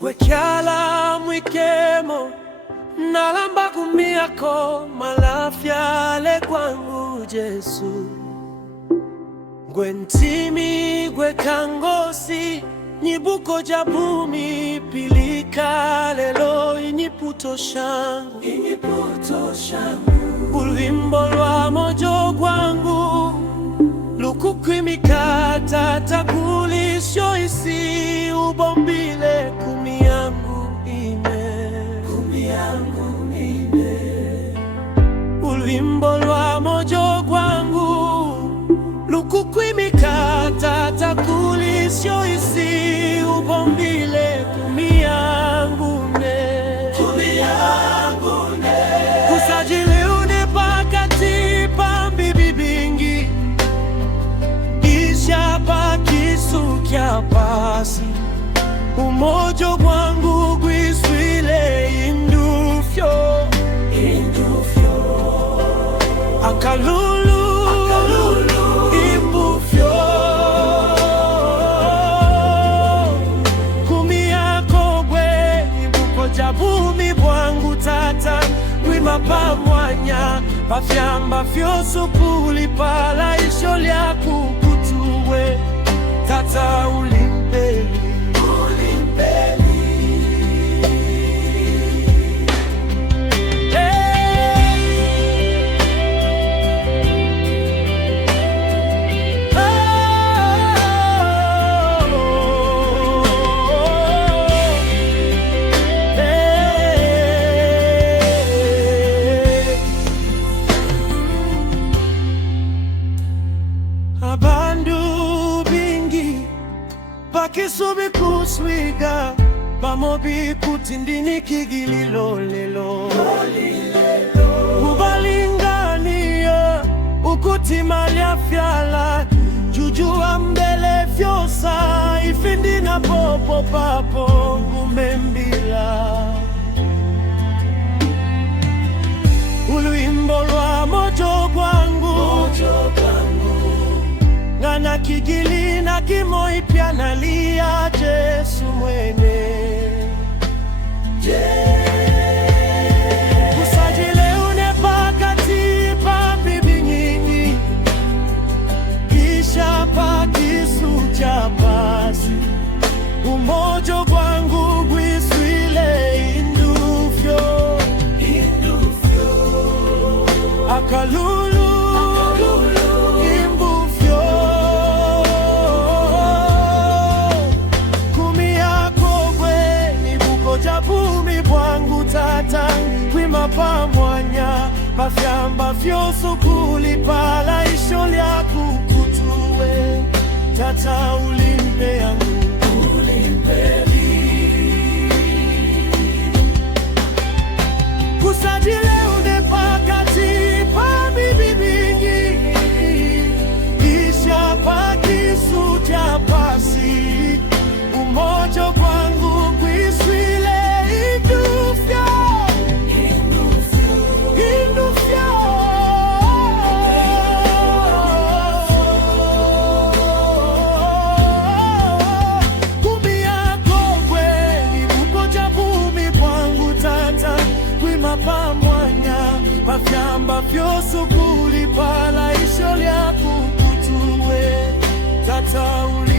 Wekyala mwikemo nalamba kumiyako malafyale kwangu Jesu. Gwe ntimi gwe kangosi nyibuko jabumi pilika lelo inyiputo shangu ulwimbo lwa mojo gwangu lukukwimikata takulisyo isi ubombile kumi yangu ine ulwimbo lwa mojo gwangu lukukwimikata takulisyo isi ubombile kumi yangu ne kusajili unipakati pambibi bingi ishapa kisu kya pasi umojo gwangu gwiswile indufyo akalulu imbufyo kumi yako gwe ibuko jabumi bwangu tata gwima pamwanya pafyamba fyosukuli pala isho lyakukutuwe tata ulimpeli Pakisubi kuswiga bamobi kutindini kigililo lelo kubalingania ukutimalia fyala jujua mbele fyosa ifindi na popo papo ngumembila ulwimbo lwa mojo gwangu ngana kigili na kimoi pia nalia Jesu mwene kusajile unepakati pabibi nyingi kisha pakisu cha pasi umojo gwangu gwiswile indufyo akalulu gwima pamwanya pafyamba fyosukuli pala isho lyakukutuwe tata ulimpe yangu kusajile unepakati pabibi bingi isha pakisu cha pasi umojo kwangu kwiswile indufyo kumi yako gwe ibuko jabumi bwangu tata gwima pamwanya pafyamba fyosukuli pala isho lyakukutuwe tata uli